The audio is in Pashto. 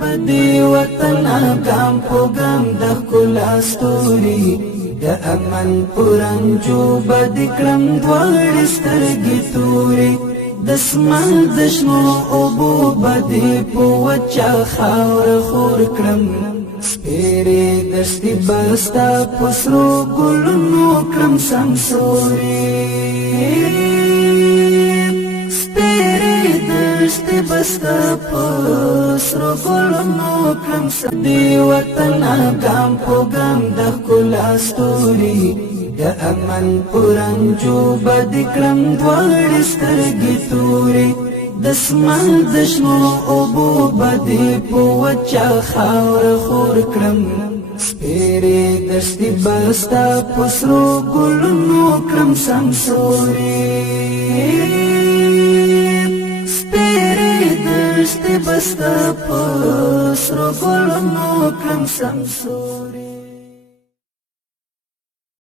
بدی وطن ګام په ګام د ښکلا ستوري د امن پرنجو بد کړم دواړې سترګې تورې د اسمان د شنو اوبو بدې په وچه خاوره خور کړم سپېرې دښتې به ستا په سرو ګلونو کړم سمسورې دشتي بستا پسرو گلونو کړم دی وطن ګام په ګام د ښکلا ستوري د امن پرنجو بد کړم دواړې سترګې تورې د اسمان د شنو اوبو بدې په وچه خاوره خور کړم سپېرې دښتې به ستا پسرو گلونو کړم سمسورې دشتي بستا پسرو گلونو کړم سمسورې